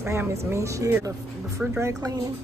Yes, ma'am, it's me. She had the refrigerator cleaning.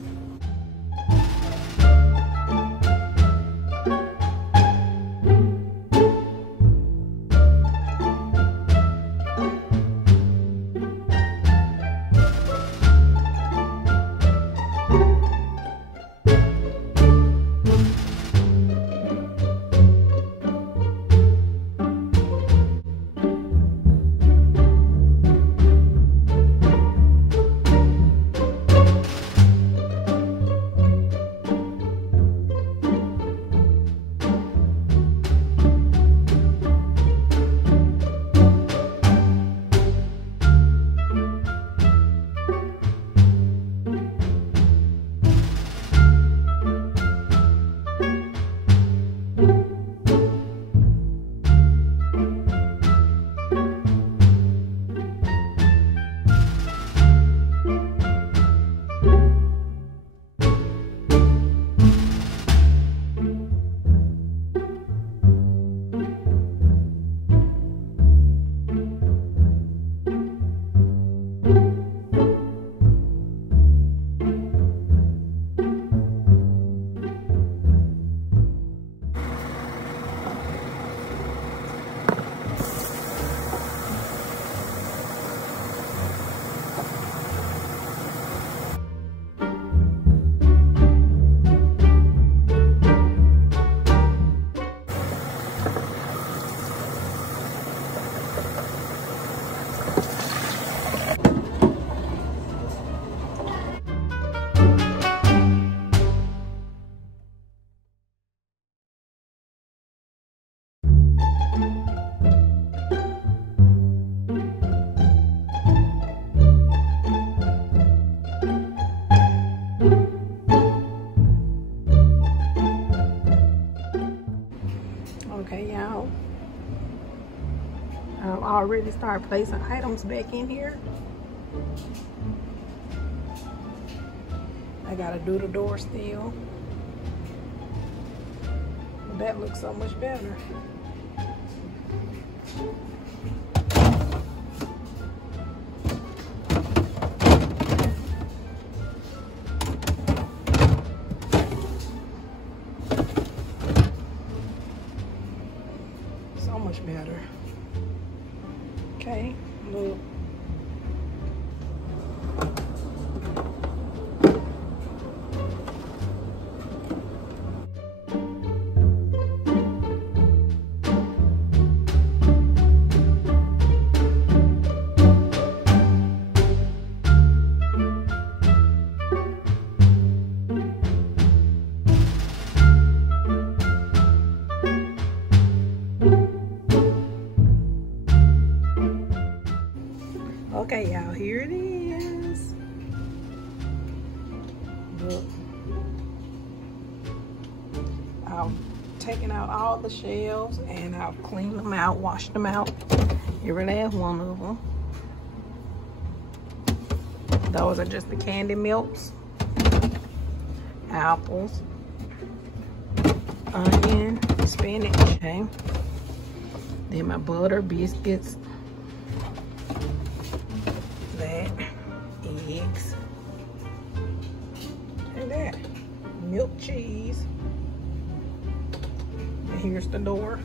Okay, y'all. I already started placing items back in here. I gotta do the door still. Well, that looks so much better. So much better. Okay, look. Okay, y'all, here it is. Look. I've taken out all the shelves and I've cleaned them out, washed them out. Every last one of them. Those are just the candy milks, apples, onion, spinach, okay. Then my butter, biscuits, that, eggs, and that, milk, cheese. And here's the door.